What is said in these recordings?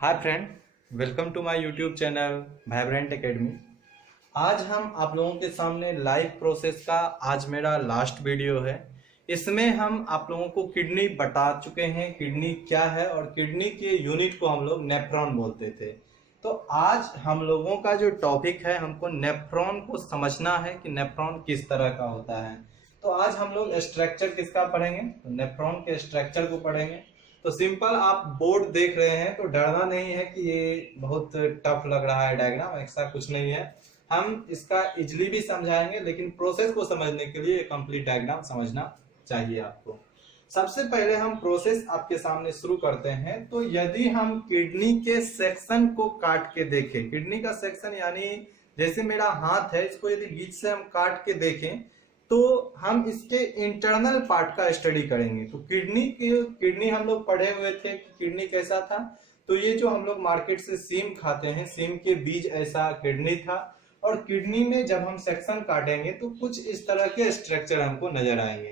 Hi friend, welcome to my YouTube channel vibrant academy. आज हम आप लोगों के सामने लाइव प्रोसेस का आज मेरा लास्ट वीडियो है। इसमें हम आप लोगों को किडनी बता चुके हैं, किडनी क्या है और किडनी के यूनिट को हम लोग नेफ्रॉन बोलते थे। तो आज हम लोगों का जो टॉपिक है, हमको नेफ्रॉन को समझना है कि नेफ्रॉन किस तरह का होता है। तो आज हम लोग स्ट्रक्चर किसका पढ़ेंगे, तो नेफ्रॉन के स्ट्रक्चर को पढ़ेंगे। तो सिंपल आप बोर्ड देख रहे हैं तो डरना नहीं है कि ये बहुत टफ लग रहा है डायग्राम, ऐसा कुछ नहीं है। हम इसका इजली भी समझाएंगे, लेकिन प्रोसेस को समझने के लिए कंप्लीट डायग्राम समझना चाहिए आपको। सबसे पहले हम प्रोसेस आपके सामने शुरू करते हैं। तो यदि हम किडनी के सेक्शन को काट के देखें, किडनी का सेक्शन यानी जैसे मेरा हाथ है, इसको यदि बीच से हम काट के देखें तो हम इसके इंटरनल पार्ट का स्टडी करेंगे। तो किडनी हम लोग पढ़े हुए थे कि किडनी कैसा था। तो ये जो हम लोग मार्केट से सीम खाते हैं, सीम के बीज ऐसा किडनी था। और किडनी में जब हम सेक्शन काटेंगे तो कुछ इस तरह के स्ट्रक्चर हमको नजर आएंगे।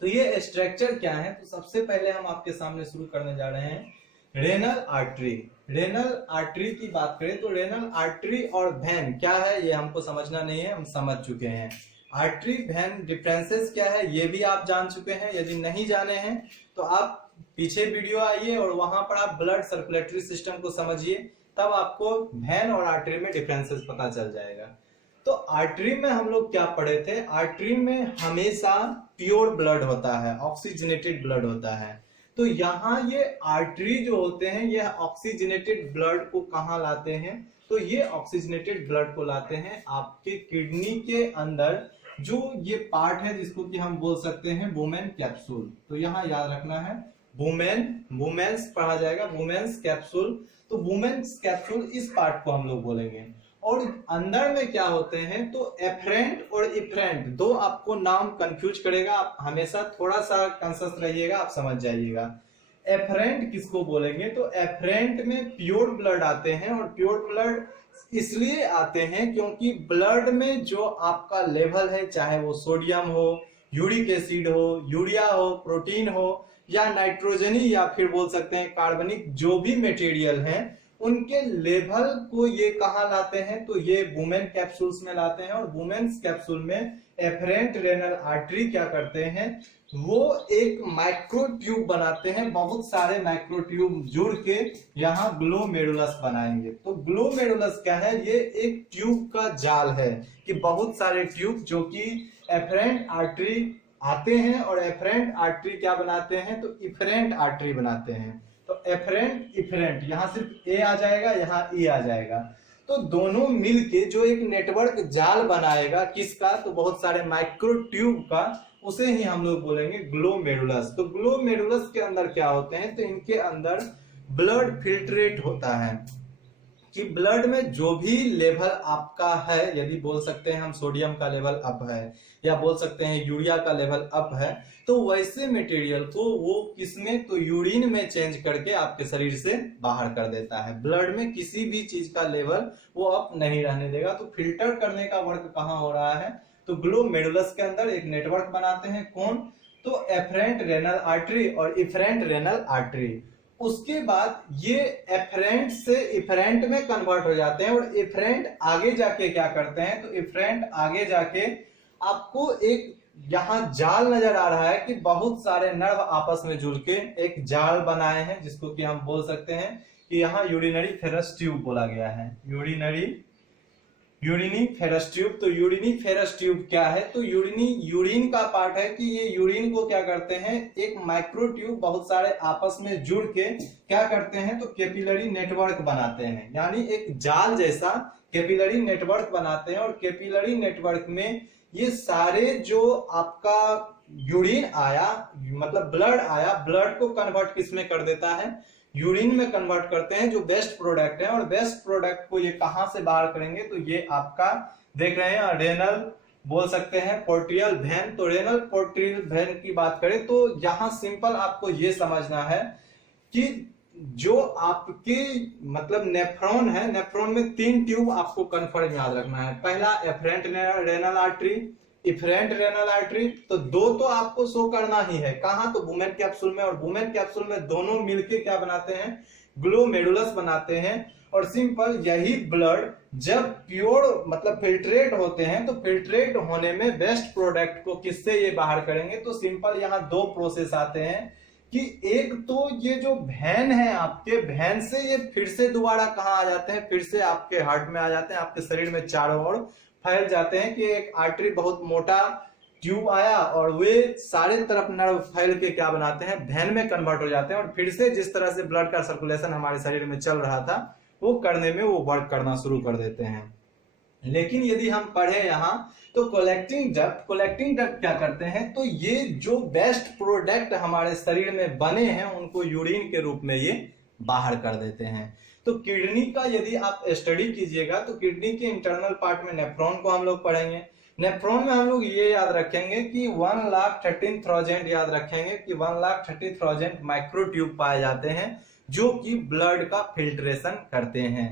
तो ये स्ट्रक्चर क्या है, तो सबसे पहले हम आपके सामने शुरू करने जा रहे हैं रेनल आर्टरी। रेनल आर्टरी की बात करें तो रेनल आर्टरी और वेन क्या है ये हमको समझना नहीं है, हम समझ चुके हैं। आर्टरी वेन डिफरेंसेस क्या है ये भी आप जान चुके हैं। यदि नहीं जाने हैं तो आप पीछे वीडियो आइए और वहां पर आप ब्लड सर्कुलेटरी सिस्टम को समझिए, तब आपको वेन और आर्टरी में डिफरेंसेस पता चल जाएगा। तो आर्टरी में हम लोग क्या पढ़े थे, आर्टरी में हमेशा प्योर ब्लड होता है, ऑक्सीजनेटेड ब्लड होता है। तो यहाँ ये आर्टरी जो होते हैं ये ऑक्सीजनेटेड ब्लड को कहाँ लाते हैं, तो ये ऑक्सीजनेटेड ब्लड को लाते हैं आपके किडनी के अंदर जो ये पार्ट है जिसको कि हम बोल सकते हैं वुमेन कैप्सूल। तो यहाँ याद रखना है वुमेन्स पढ़ा जाएगा, वुमेन्स कैप्सूल। तो वुमेन्स कैप्सूल इस पार्ट को हम लोग बोलेंगे। और अंदर में क्या होते हैं, तो एफरेंट और इफरेंट दो आपको नाम कंफ्यूज करेगा, आप हमेशा थोड़ा सा कॉन्शियस रहिएगा, आप समझ जाइएगा। एफरेंट किसको बोलेंगे, तो एफरेंट में प्योर ब्लड आते हैं। और प्योर ब्लड इसलिए आते हैं क्योंकि ब्लड में जो आपका लेवल है, चाहे वो सोडियम हो, यूरिक एसिड हो, यूरिया हो, प्रोटीन हो या नाइट्रोजनी या फिर बोल सकते हैं कार्बनिक, जो भी मटेरियल है उनके लेवल को ये कहाँ लाते हैं, तो ये वुमेन कैप्सूल्स में लाते हैं। और वुमेन्स कैप्सूल में एफरेंट रेनल आर्टरी क्या करते हैं, वो एक माइक्रो ट्यूब बनाते हैं, बहुत सारे माइक्रो ट्यूब जुड़ के यहाँ ग्लोमेरुलस बनाएंगे। तो ग्लोमेरुलस क्या है, ये एक ट्यूब का जाल है कि बहुत सारे ट्यूब जो कि एफरेंट आर्टरी आते हैं और एफरेंट आर्टरी क्या बनाते हैं, तो इफरेंट आर्टरी बनाते हैं। तो एफरेंट इफरेंट यहाँ सिर्फ ए आ जाएगा, यहाँ ई आ जाएगा। तो दोनों मिलके जो एक नेटवर्क जाल बनाएगा किसका, तो बहुत सारे माइक्रो ट्यूब का, उसे ही हम लोग बोलेंगे ग्लोमेरुलस। तो ग्लोमेरुलस के अंदर क्या होते हैं, तो इनके अंदर ब्लड फिल्ट्रेट होता है कि ब्लड में जो भी लेवल आपका है, यदि बोल सकते हैं हम सोडियम का लेवल अप है या बोल सकते हैं यूरिया का लेवल अप है, तो वैसे मटेरियल को वो किसमें, तो यूरिन में चेंज करके आपके शरीर से बाहर कर देता है। ब्लड में किसी भी चीज का लेवल वो अप नहीं रहने देगा। तो फिल्टर करने का वर्क कहाँ हो रहा है, तो ग्लोमेरुलस के अंदर एक नेटवर्क बनाते हैं कौन, तो एफरेंट रेनल आर्टरी और इफरेंट रेनल आर्टरी। उसके बाद ये एफरेंट से इफरेंट में कन्वर्ट हो जाते हैं और इफरेंट आगे जाके क्या करते हैं, तो इफरेंट आगे जाके आपको एक यहाँ जाल नजर आ रहा है कि बहुत सारे नर्व आपस में जुड़ के एक जाल बनाए हैं, जिसको कि हम बोल सकते हैं कि यहाँ यूरिनरी फेरस ट्यूब बोला गया है, यूरिनी फेरस ट्यूब। तो यूरिनी फेरस ट्यूब क्या है, तो यूरिन का पार्ट है कि ये यूरिन को क्या करते हैं, एक माइक्रो ट्यूब बहुत सारे आपस में जुड़ के क्या करते हैं, तो कैपिलरी नेटवर्क बनाते हैं, यानी एक जाल जैसा कैपिलरी नेटवर्क बनाते हैं। और कैपिलरी नेटवर्क में ये सारे जो आपका यूरिन आया, मतलब ब्लड आया, ब्लड को कन्वर्ट किसमें कर देता है, यूरिन में कन्वर्ट करते हैं, जो बेस्ट प्रोडक्ट है। और बेस्ट प्रोडक्ट को ये कहां से बाहर करेंगे, तो ये आपका देख रहे हैं रेनल बोल सकते हैं पोर्टियल वेन। तो रेनल पोर्टियल वेन की बात करें तो यहाँ सिंपल आपको ये समझना है कि जो आपके मतलब नेफ्रॉन है, नेफ्रॉन में 3 ट्यूब आपको कन्फर्म याद रखना है। पहला afferent renal artery, efferent renal artery, तो दो तो आपको शो करना ही है। कहां? तो वुमेन कैप्सूल में, और वुमेन कैप्सूल में दोनों मिलके क्या बनाते हैं? ग्लोमेरुलस बनाते हैं। और सिंपल यही ब्लड जब प्योर मतलब फिल्ट्रेट होते हैं, तो फिल्ट्रेट होने में बेस्ट प्रोडक्ट को किससे ये बाहर करेंगे? तो सिंपल यहाँ दो प्रोसेस आते हैं कि एक तो ये जो वैन है आपके, वैन से ये फिर से दोबारा कहाँ आ जाते हैं? फिर से आपके हार्ट में आ जाते हैं, आपके शरीर में चारों ओर फैल जाते हैं कि एक आर्टरी बहुत मोटा ट्यूब आया और वे सारे तरफ नर्व फैल के क्या बनाते हैं? वैन में कन्वर्ट हो जाते हैं, और फिर से जिस तरह से ब्लड का सर्कुलेशन हमारे शरीर में चल रहा था वो करने में वो वर्क करना शुरू कर देते हैं। लेकिन यदि हम पढ़े यहाँ तो कलेक्टिंग डक्ट क्या करते हैं? तो ये जो बेस्ट प्रोडक्ट हमारे शरीर में बने हैं उनको यूरिन के रूप में ये बाहर कर देते हैं। तो किडनी का यदि आप स्टडी कीजिएगा तो किडनी के इंटरनल पार्ट में नेफ्रॉन को हम लोग पढ़ेंगे। नेफ्रॉन में हम लोग ये याद रखेंगे कि 1,13,000 याद रखेंगे कि 1,30,000 माइक्रो ट्यूब पाए जाते हैं जो कि ब्लड का फिल्ट्रेशन करते हैं।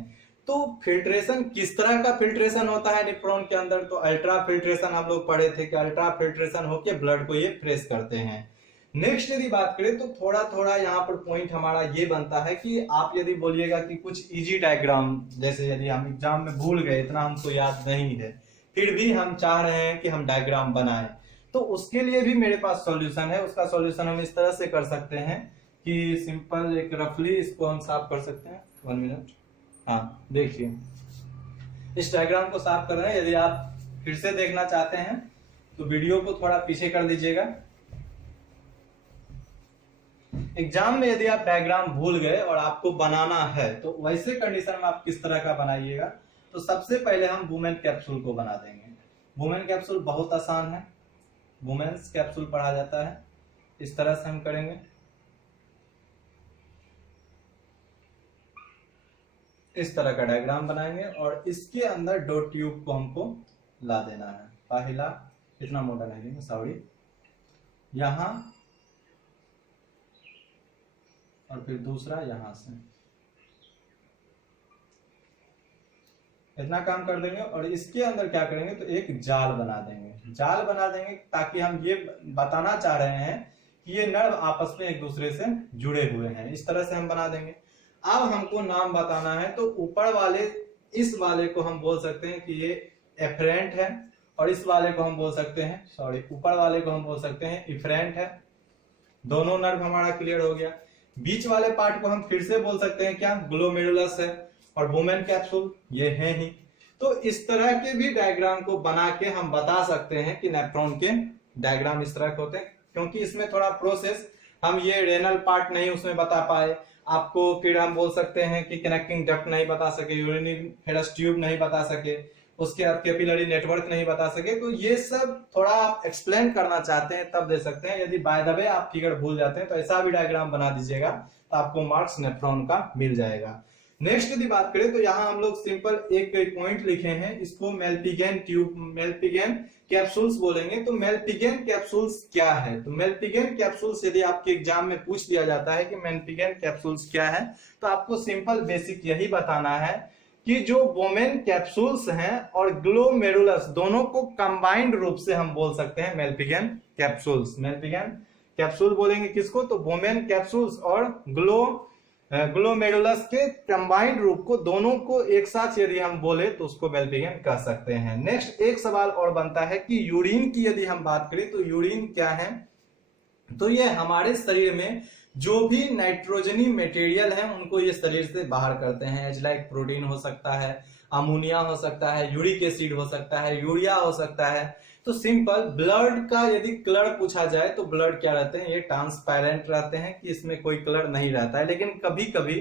तो फिल्ट्रेशन किस तरह का फिल्ट्रेशन होता है नेफ्रॉन के अंदर? तो अल्ट्रा फिल्ट्रेशन हम लोग पढ़े थे कि अल्ट्रा फिल्ट्रेशन होके ब्लड को ये फ्रेश करते हैं। नेक्स्ट यदि बात करें तो थोड़ा थोड़ा यहाँ पर पॉइंट हमारा ये बनता है कि आप यदि बोलिएगा कि कुछ इजी डायग्राम, जैसे यदि हम एग्जाम में भूल गए, इतना हमको याद नहीं है, फिर भी हम चाह रहे हैं कि हम डायग्राम बनाएं, तो उसके लिए भी मेरे पास सॉल्यूशन है। उसका सॉल्यूशन हम इस तरह से कर सकते हैं कि सिंपल एक रफली इसको हम साफ कर सकते हैं। 1 मिनट। हाँ देखिए, इस डायग्राम को साफ कर रहे हैं। यदि आप फिर से देखना चाहते हैं तो वीडियो को थोड़ा पीछे कर दीजिएगा। एग्जाम में यदि आप डायग्राम भूल गए और आपको बनाना है तो वैसे कंडीशन में आप किस तरह का बनाइएगा? तो सबसे पहले हम वुमेन कैप्सूल को बना देंगे। वुमेन कैप्सूल बहुत आसान है, वुमेन्स कैप्सूल पढ़ा जाता है। इस तरह से हम करेंगे, इस तरह का डायग्राम बनाएंगे और इसके अंदर दो ट्यूब को हमको ला देना है। पहला इतना मोटा नहीं लेंगे, सॉरी, यहां और फिर दूसरा यहां से, इतना काम कर देंगे। और इसके अंदर क्या करेंगे? तो एक जाल बना देंगे। जाल बना देंगे ताकि हम ये बताना चाह रहे हैं कि ये नर्व आपस में एक दूसरे से जुड़े हुए हैं। इस तरह से हम बना देंगे। अब हमको नाम बताना है, तो ऊपर वाले इस वाले को हम बोल सकते हैं कि ये एफरेंट है, और इस वाले को हम बोल सकते हैं, सॉरी, ऊपर वाले को हम बोल सकते हैं इफरेंट है। दोनों नर्व हमारा क्लियर हो गया। बीच वाले पार्ट को हम फिर से बोल सकते हैं क्या? ग्लोमेरुलस है। और वुमेन कैप्सूल ये है ही। तो इस तरह के भी डायग्राम को बना के हम बता सकते हैं कि नेफ्रॉन के डायग्राम इस तरह के होते हैं, क्योंकि इसमें थोड़ा प्रोसेस हम ये रेनल पार्ट नहीं उसमें बता पाए आपको। फिर हम बोल सकते हैं कि कनेक्टिंग डक्ट नहीं बता सके, यूरिनिफेरस ट्यूब नहीं बता सके, उसके बाद कैपिलरी नेटवर्क नहीं बता सके। तो ये सब थोड़ा आप एक्सप्लेन करना चाहते हैं तब दे सकते हैं। यदि बाय द वे आप फिगर भूल जाते हैं तो ऐसा भी डायग्राम बना दीजिएगा, तो आपको मार्क्स नेफ्रॉन का मिल जाएगा। नेक्स्ट यदि बात करें तो यहाँ हम लोग सिंपल एक पॉइंट लिखे हैं, इसको मेल्पिगेन ट्यूब, मेल्पिगेन कैप्सूल्स बोलेंगे। तो मेल्पिगेन कैप्सूल्स क्या है? तो मेल्पिगेन कैप्सूल्स यदि आपके एग्जाम में पूछ दिया जाता है कि मेल्पिगेन कैप्सूल्स क्या है, तो आपको सिंपल बेसिक यही बताना है कि जो वुमेन कैप्सूल्स हैं और ग्लोमेरुलस दोनों को कंबाइंड रूप से हम बोल सकते हैं मेल्पिगेन कैप्सूल्स। मेल्पिगेन कैप्सूल बोलेंगे किसको? तो वुमेन कैप्सूल्स और ग्लोमेरुलस के कंबाइंड रूप को, दोनों को एक साथ यदि हम बोले तो उसको मेल्पिगेन कह सकते हैं। नेक्स्ट एक सवाल और बनता है कि यूरिन की यदि हम बात करें तो यूरिन क्या है? तो ये हमारे शरीर में जो भी नाइट्रोजनी मटेरियल है उनको ये शरीर से बाहर करते हैं। एज लाइक प्रोटीन हो सकता है, अमोनिया हो सकता है, यूरिक एसिड हो सकता है, यूरिया हो सकता है। तो सिंपल ब्लड का यदि कलर पूछा जाए तो ब्लड क्या रहते हैं? ये ट्रांसपेरेंट रहते हैं कि इसमें कोई कलर नहीं रहता है। लेकिन कभी कभी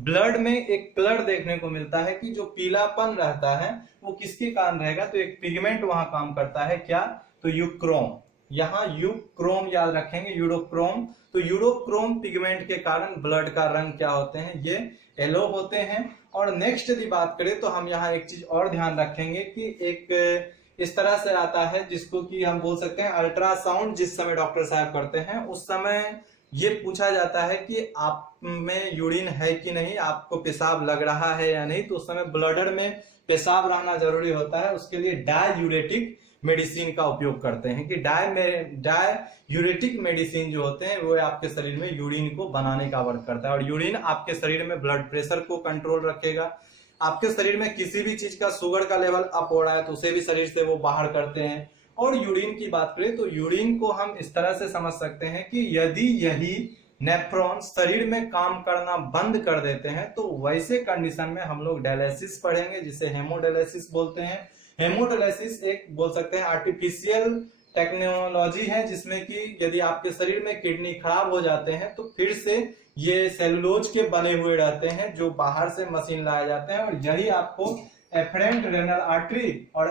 ब्लड में एक कलर देखने को मिलता है कि जो पीलापन रहता है वो किसके कारण रहेगा? तो एक पिगमेंट वहां काम करता है, क्या? तो यूक्रोम। यहाँ यूक्रोम याद रखेंगे, यूरोक्रोम। तो यूरोक्रोम पिगमेंट के कारण ब्लड का रंग क्या होते हैं? ये येलो होते हैं। और नेक्स्ट यदि बात करें तो हम यहाँ एक चीज और ध्यान रखेंगे कि एक इस तरह से आता है जिसको कि हम बोल सकते हैं अल्ट्रासाउंड। जिस समय डॉक्टर साहब करते हैं उस समय ये पूछा जाता है कि आप में यूरिन है कि नहीं, आपको पेशाब लग रहा है या नहीं। तो उस समय ब्लडर में पेशाब रहना जरूरी होता है, उसके लिए डायूरेटिक मेडिसिन का उपयोग करते हैं कि डाययूरेटिक मेडिसिन जो होते हैं वो आपके शरीर में यूरिन को बनाने का वर्क करता है, और यूरिन आपके शरीर में ब्लड प्रेशर को कंट्रोल रखेगा। आपके शरीर में किसी भी चीज का शुगर का लेवल अप हो रहा है तो उसे भी शरीर से वो बाहर करते हैं। और यूरिन की बात करें तो यूरिन को हम इस तरह से समझ सकते हैं कि यदि यही नेफ्रॉन शरीर में काम करना बंद कर देते हैं तो वैसे कंडीशन में हम लोग डायलिसिस पढ़ेंगे, जिसे हेमोडायलिसिस बोलते हैं। हेमोडायलिसिस एक बोल सकते हैं आर्टिफिशियल टेक्नोलॉजी है, जिसमें कि यदि आपके शरीर में किडनी खराब हो जाते हैं तो फिर से ये सेलुलोज के बने हुए रहते हैं जो बाहर से मशीन लाए जाते हैं, और यही आपको एफरेंट रेनल आर्टरी और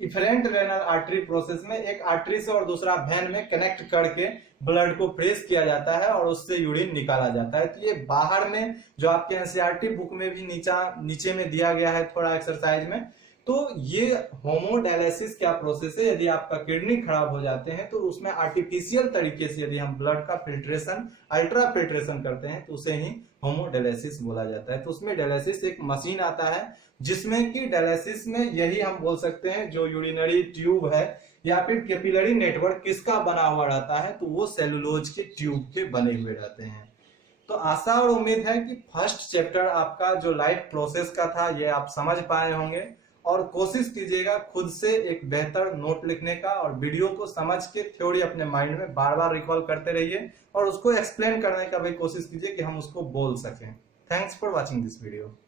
इफरेंट रेनल आर्टरी प्रोसेस में एक आर्टरी से और दूसरा वेन में कनेक्ट करके ब्लड को प्रेस किया जाता है और उससे यूरिन निकाला जाता है। तो ये बाहर में जो आपके एनसीईआरटी बुक में भी नीचे में दिया गया है थोड़ा एक्सरसाइज में। तो ये होमोडायलिसिस क्या प्रोसेस है, यदि आपका किडनी खराब हो जाते हैं तो उसमें आर्टिफिशियल तरीके से यदि हम ब्लड का फिल्ट्रेशन अल्ट्रा फिल्ट्रेशन करते हैं तो उसे ही होमोडायलिसिस बोला जाता है। तो उसमें डायलिसिस एक मशीन आता है जिसमें कि डायलिसिस में यही हम बोल सकते हैं जो यूरिनरी ट्यूब है या फिर कैपिलरी नेटवर्क किसका बना हुआ रहता है, तो वो सेलुलोज के ट्यूब के बने हुए रहते हैं। तो आशा और उम्मीद है कि फर्स्ट चैप्टर आपका जो लाइफ प्रोसेस का था ये आप समझ पाए होंगे, और कोशिश कीजिएगा खुद से एक बेहतर नोट लिखने का, और वीडियो को समझ के थ्योरी अपने माइंड में बार बार रिकॉल करते रहिए और उसको एक्सप्लेन करने का भी कोशिश कीजिए कि हम उसको बोल सकें। Thanks for watching this video.